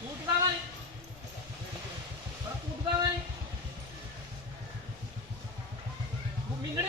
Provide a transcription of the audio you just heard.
కూటుదామని కూటుదామని మింగడి